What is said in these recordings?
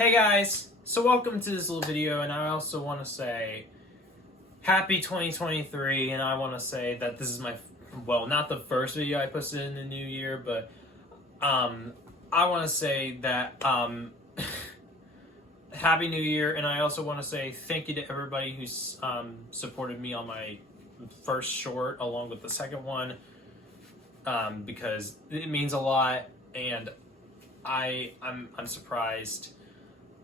Hey guys, so welcome to this little video, and I also want to say happy 2023, and I want to say that this is my, well, not the first video I posted in the new year, but I want to say that happy new year, and I also want to say thank you to everybody who's supported me on my first short along with the second one, because it means a lot, and I'm surprised.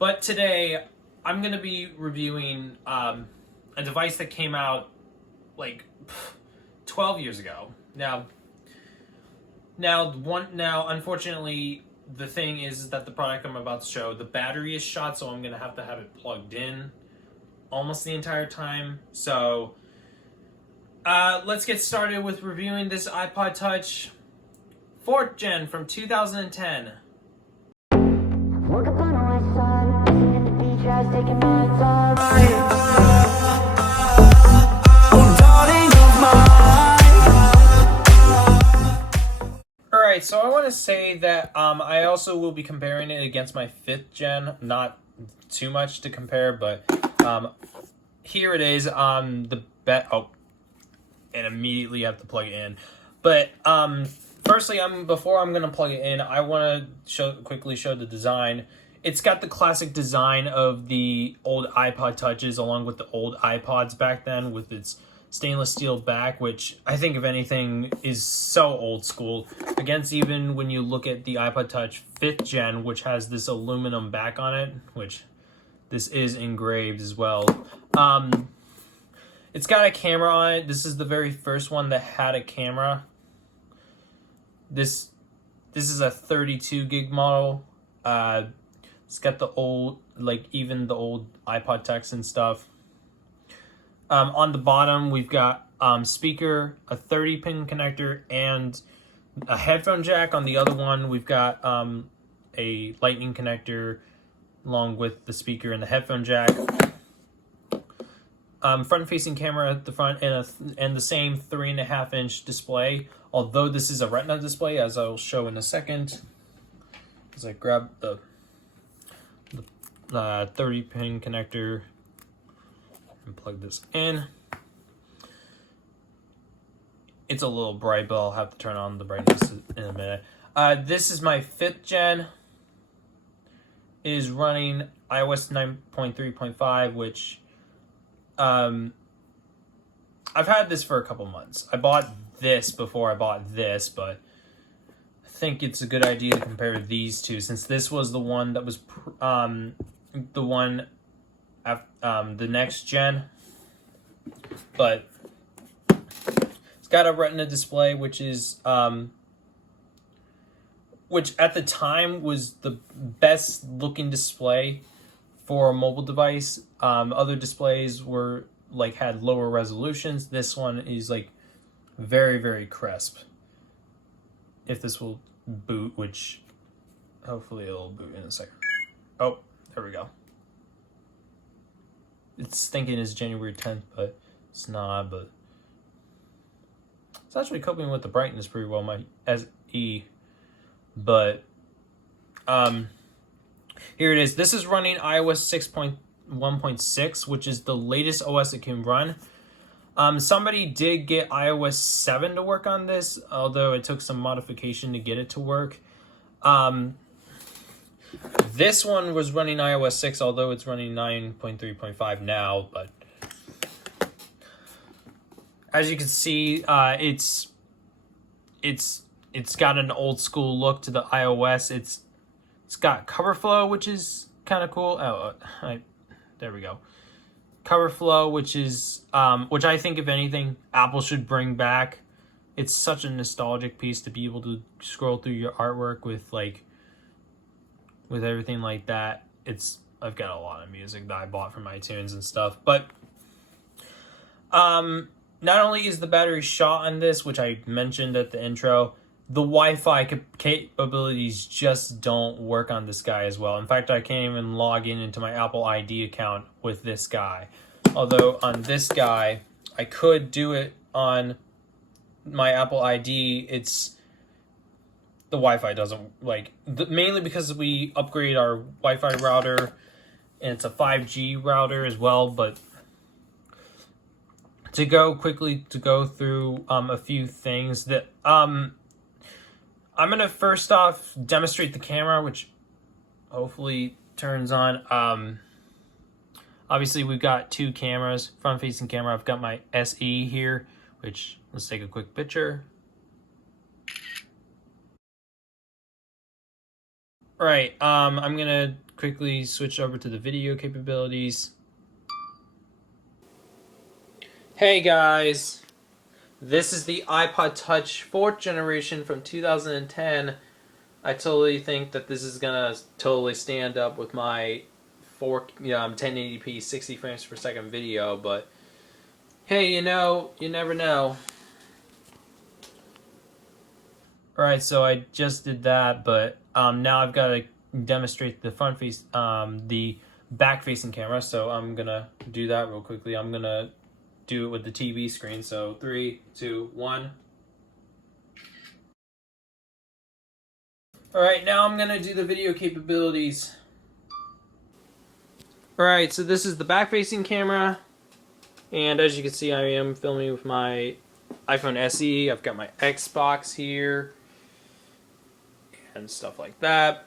But today, I'm going to be reviewing a device that came out like 12 years ago. Now, unfortunately, the thing is that the product I'm about to show, the battery is shot, so I'm going to have it plugged in almost the entire time. So, let's get started with reviewing this iPod Touch 4th Gen from 2010. Woke up on the west side, sitting at the beach, I was taking my time. Alright, so I want to say that I also will be comparing it against my 5th gen. Not too much to compare, but here it is. And immediately have to plug it in. But firstly, before I'm gonna plug it in, I want to quickly show the design. It's got the classic design of the old iPod Touches, along with the old iPods back then, with its stainless steel back, which I think, if anything, is so old school. Against even when you look at the iPod Touch 5th gen, which has this aluminum back on it, which this is engraved as well. It's got a camera on it. This is the very first one that had a camera. This is a 32 gig model. It's got the old, even the old iPod Touch and stuff. On the bottom, we've got speaker, a 30-pin connector, and a headphone jack. On the other one, we've got a lightning connector along with the speaker and the headphone jack. Front-facing camera at the front, and the same 3.5-inch display. Although this is a Retina display, as I'll show in a second. As I grab the 30-pin connector and plug this in. It's a little bright, but I'll have to turn on the brightness in a minute. This is my 5th gen. It is running iOS 9.3.5, which I've had this for a couple months. I bought this before I bought this, but I think it's a good idea to compare these two, since this was the one that was the one after the next gen. But it's got a Retina display, which is which at the time was the best looking display for a mobile device. Other displays were had lower resolutions. This one is very, very crisp. If this will boot, which hopefully it'll boot in a second. Oh, there we go. It's thinking it's January 10th, but it's not. But it's actually coping with the brightness pretty well, my SE. But here it is. This is running iOS 6.1.6, which is the latest OS it can run. Somebody did get iOS 7 to work on this, although it took some modification to get it to work. This one was running iOS 6, although it's running 9.3.5 now. But as you can see, it's got an old school look to the iOS. It's got cover flow, which is kind of cool. There we go. Cover flow, which is which I think, if anything, Apple should bring back. It's such a nostalgic piece to be able to scroll through your artwork with with everything like that. I've got a lot of music that I bought from iTunes and stuff. But not only is the battery shot on this, which I mentioned at the intro, the Wi-Fi capabilities just don't work on this guy as well. In fact, I can't even log into my Apple ID account with this guy. Although on this guy, I could do it on my Apple ID. the Wi-Fi doesn't mainly because we upgrade our Wi-Fi router, and it's a 5G router as well. But to go through a few things that I'm gonna first off demonstrate the camera, which hopefully turns on. Obviously we've got two cameras, front facing camera. I've got my SE here, which let's take a quick picture. Right, I'm gonna quickly switch over to the video capabilities. Hey guys, this is the iPod Touch 4th generation from 2010. I totally think that this is gonna totally stand up with my 1080p 60 frames per second video, but hey, you never know. Alright, so I just did that, but now I've got to demonstrate the the back facing camera, so I'm gonna do that real quickly. I'm gonna do it with the TV screen, so 3, 2, 1. Alright, now I'm gonna do the video capabilities. Alright, so this is the back-facing camera, and as you can see, I am filming with my iPhone SE. I've got my Xbox here, and stuff like that.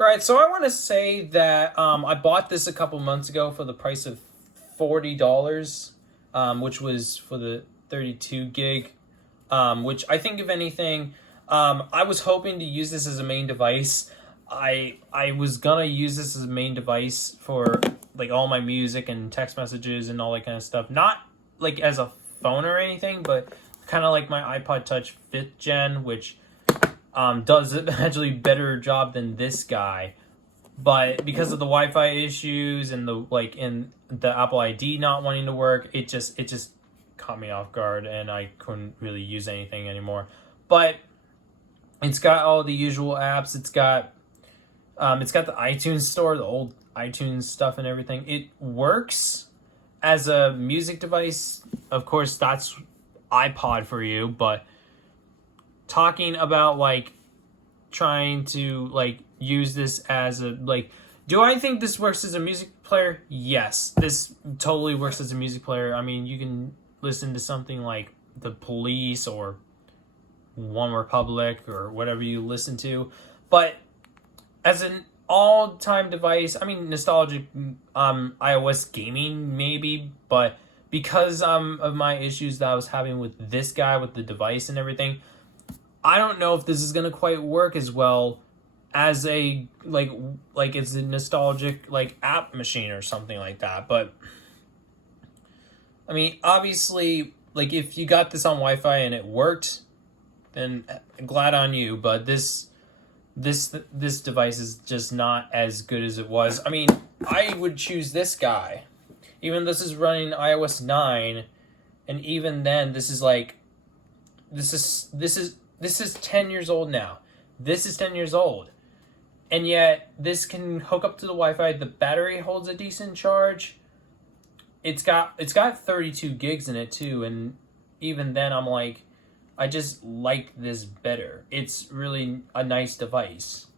Alright, so I want to say that I bought this a couple months ago for the price of $40, which was for the 32 gig, which I think, if anything, I was hoping to use this as a main device. I was gonna use this as a main device for like all my music and text messages and all that kind of stuff. Not like as a phone or anything, but kind of like my iPod Touch 5th gen, which does actually better job than this guy. But because of the Wi-Fi issues and the Apple ID not wanting to work, it just caught me off guard, and I couldn't really use anything anymore. But it's got all the usual apps. It's got the iTunes store, the old iTunes stuff and everything. It works as a music device. Of course, that's iPod for you, but talking about trying to use this as a do I think this works as a music player? Yes, this totally works as a music player. I mean, you can listen to something like The Police or One Republic or whatever you listen to, but as an all-time device, I mean, nostalgic iOS gaming maybe, but because of my issues that I was having with this guy, with the device and everything, I don't know if this is gonna quite work as well as a it's a nostalgic app machine or something like that. But I mean, obviously, if you got this on Wi-Fi and it worked, then glad on you. But this device is just not as good as it was. I mean, I would choose this guy, even though this is running iOS 9, and even then, this is 10 years old now. This is 10 years old, and yet this can hook up to the Wi-Fi. The battery holds a decent charge. It's got 32 gigs in it too, and even then, I'm like, I just like this better. It's really a nice device,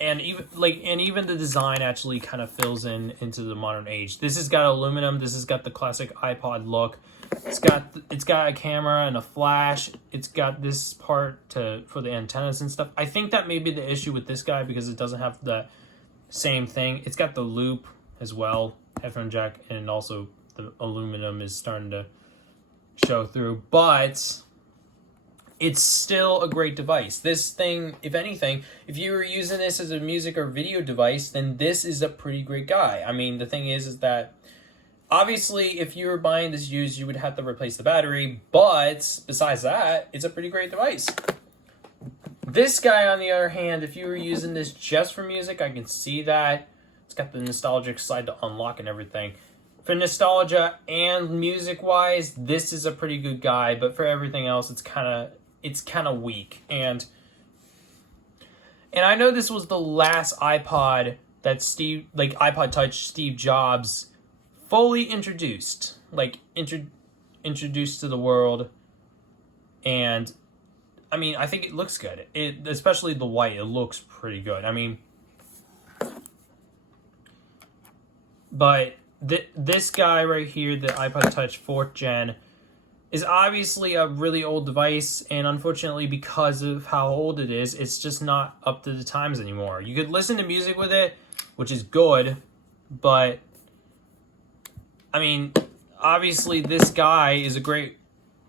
and even the design actually kind of fills into the modern age. This has got aluminum. This has got the classic iPod look. It's got a camera and a flash. It's got this part for the antennas and stuff. I think that may be the issue with this guy because it doesn't have the same thing. It's got the loop as well, headphone jack, and also the aluminum is starting to show through. But it's still a great device. This thing, if anything, if you were using this as a music or video device, then this is a pretty great guy. I mean, the thing is that obviously, if you were buying this used, you would have to replace the battery, but besides that, it's a pretty great device. This guy, on the other hand, if you were using this just for music, I can see that. It's got the nostalgic side to unlock and everything. For nostalgia and music-wise, this is a pretty good guy, but for everything else, it's kind of weak. And I know this was the last iPod that iPod Touch Steve Jobs fully introduced, introduced to the world, and I mean, I think it looks good. Especially the white, it looks pretty good. I mean, but this guy right here, the iPod Touch 4th Gen, is obviously a really old device, and unfortunately, because of how old it is, it's just not up to the times anymore. You could listen to music with it, which is good, but I mean, obviously, this guy is a great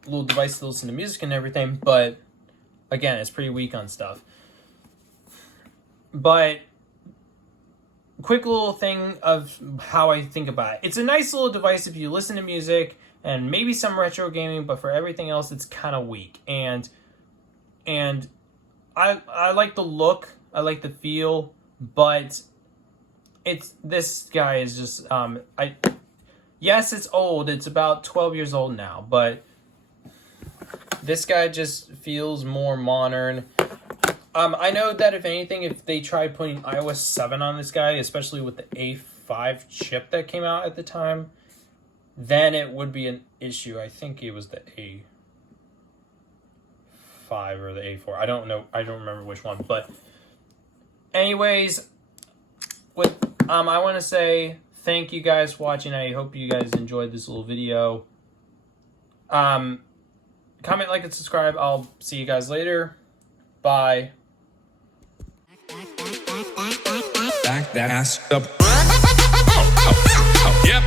little device to listen to music and everything, but again, it's pretty weak on stuff. But quick little thing of how I think about it. It's a nice little device if you listen to music and maybe some retro gaming, but for everything else, it's kind of weak. And I like the look, I like the feel, but this guy is just yes, it's old. It's about 12 years old now, but this guy just feels more modern. I know that if anything, if they tried putting iOS 7 on this guy, especially with the A5 chip that came out at the time, then it would be an issue. I think it was the A5 or the A4. I don't know. I don't remember which one. But anyways, I want to say thank you guys for watching. I hope you guys enjoyed this little video. Comment, like, and subscribe. I'll see you guys later. Bye. Back that ass up. Yep.